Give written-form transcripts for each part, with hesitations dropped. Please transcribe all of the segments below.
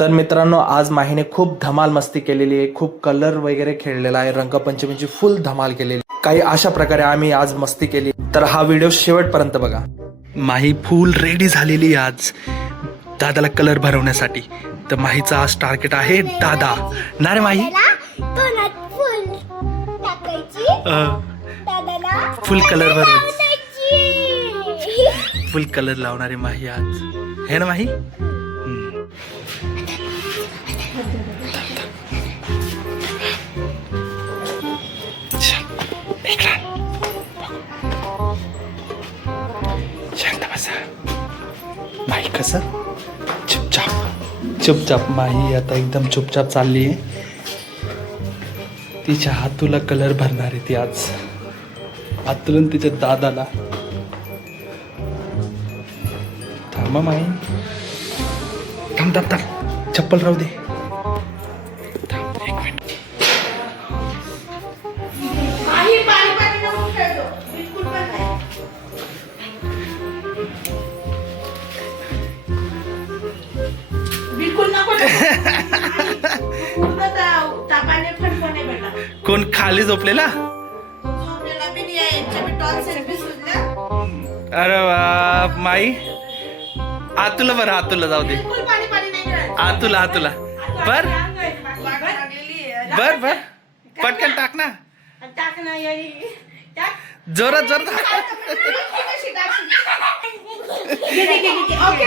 तर मित्रांनो, आज माहीने खूप धमाल मस्ती केलेली आहे, खूप कलर वगैरे खेळलेला आहे, रंगपंचमीची फुल धमाल केलेली, काही अशा प्रकारे आम्ही आज मस्ती केली. तर हा व्हिडिओ शेवटपर्यंत बघा. माही फुल रेडी झालेली आज दादाला कलर भरवण्यासाठी. तर माहीचा आज टार्गेट आहे दादा. ना रे माही, फुल कलर भरवायची, फुल कलर लावणारे माही आज, है ना माही? शांत बसा माही. कसं चुपचाप चुपचाप माही आता एकदम चुपचाप चालली आहे. तिच्या हातूला कलर भरणार आहे ती आज. हातून तिच्या दादाला. थांबा माही, थांब थांब थांब, चप्पल राहू दे. थांब 1 मिनिट. कोण खाली झोपलेला? अरे वा माई, आतुला बरं, आतुला जाऊ दे. आतुला आतुला बर बर बर, पटकन टाक ना, जोरात जोरात.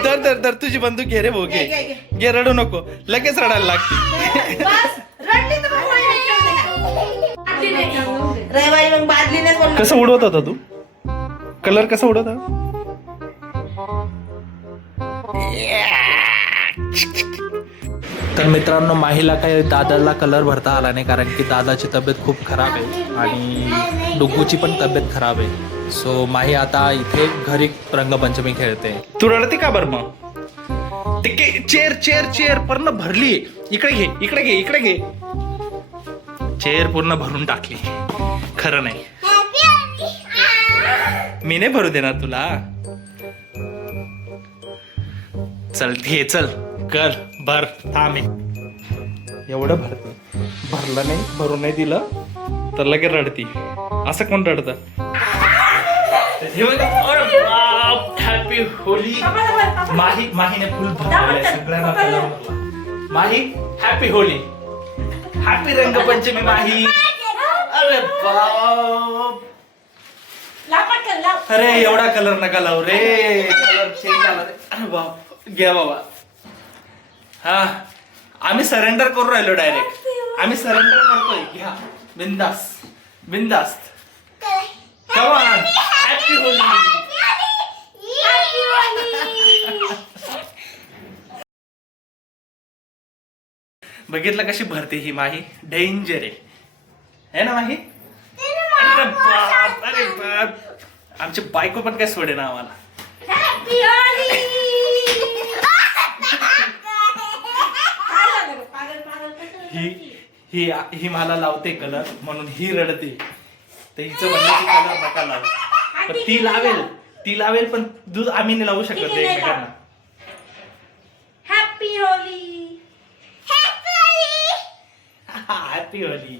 दर दर दर, तुझी बंदूक घे रे भाऊ, घे, रडू नको, लगेच रडायला लागते. कसं उडवत होता तू कलर, कसं उडवत होता? तर मित्रांनो, माहीला काही दादाला कलर भरता आला नाही, कारण की दादाची तब्येत खूप खराब आहे आणि डुग्गूची पण तब्येत खराब आहे. सो माही आता इथे घरी रंगपंचमी खेळते. तू रडते का बरं मग? ते चेअर चेअर चेअर पूर्ण भरली. इकडे घे, इकडे घे, इकडे घे. चेअर पूर्ण भरून टाकली. खरं नाही, मी नाही भरू देणार तुला. चल घे, चल कर, भर. थांब, एवढं भरते. भरलं नाही, भरून नाही दिलं तर लगेच रडती. असं कोण रडतं? Happy Holy. माहीने फुल भरलेलं सगळ्यांना कलर. माही हॅपी होली, हॅपी रंगपंचमी माही. अरे बाप, अरे एवढा कलर नका लावू रे, कलर चेंज झाला रे. अरे बाप, घ्या बाबा. हा, आम्ही सरेंडर करून राहिलो डायरेक्ट. आम्ही सरेंडर करतोय. घ्या, बिंदास बिंदास्त. Come on, happy Holi. बघितलं कशी भरते ही माही, डेंजर आहे ना माही? अरे बाप, अरे बाप, आमची बायको पण काय सोडे ना आम्हाला. ही मला लावते कलर म्हणून ही रडते. तर हिचं म्हणण्याची कलर नका लावू. पण ती लावेल पण दूध आम्ही नाही लावू शकत एकमेकांना. Happy Holi, happy Holi.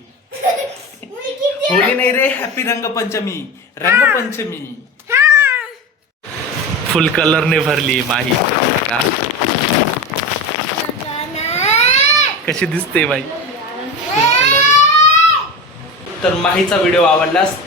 होली नाही रे, happy Rangpanchami. Rangpanchami full colour ने भरली माही. का कशी दिसते बाई फुल कलर. तर माहीचा व्हिडिओ आवडल्यास